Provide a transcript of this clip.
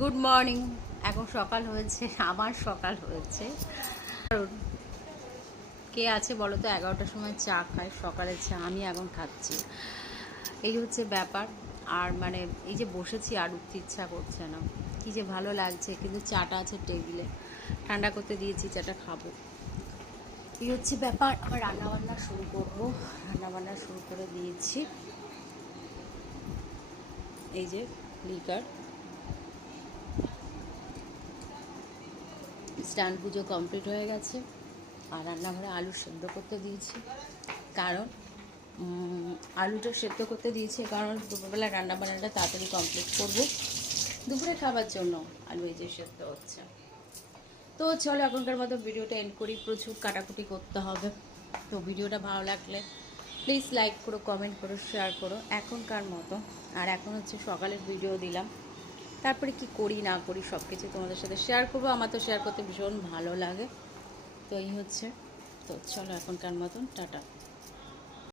Good morning. এখন সকাল হয়েছে, আমার সকাল হয়েছে। কে আছে বলো তো 11টার সময় চা খায়, সকালে চা আমি এখন খাচ্ছি। এই হচ্ছে ব্যাপার। আর মানে এই যে বসেছি আর উঠতে ইচ্ছা করছে না, কী যে ভালো লাগছে। কিন্তু চাটা আছে টেবিলে, ঠান্ডা করতে দিয়েছি, চাটা খাবো। এই হচ্ছে ব্যাপার। আবার রান্নাবান্না শুরু করবো, রান্নাবান্না শুরু করে দিয়েছি। এই যে লিকার স্ট্যান্ড পুজো কমপ্লিট হয়ে গেছে। আর রান্নাঘরে আলু সেদ্ধ করতে দিয়েছি, কারণ আলুটা সেদ্ধ করতে দিয়েছি কারণ দুপুরবেলা রান্নাবান্নাটা তাড়াতাড়ি কমপ্লিট করব দুপুরে খাবার জন্য। আলু এই যে সেদ্ধ হচ্ছে। তো চলো এখনকার মতো ভিডিওটা এন্ড করি, প্রচুর কাটাকুটি করতে হবে। তো ভিডিওটা ভালো লাগলে প্লিজ লাইক করো, কমেন্ট করো, শেয়ার করো এখনকার মতো। আর এখন হচ্ছে সকালের ভিডিও দিলাম, তারপরে কি করি না করি সব কিছু তোমাদের সাথে শেয়ার করবো। আমার তো শেয়ার করতে ভীষণ ভালো লাগে। তো এই হচ্ছে। তো চলো এখনকার মতন টাটা।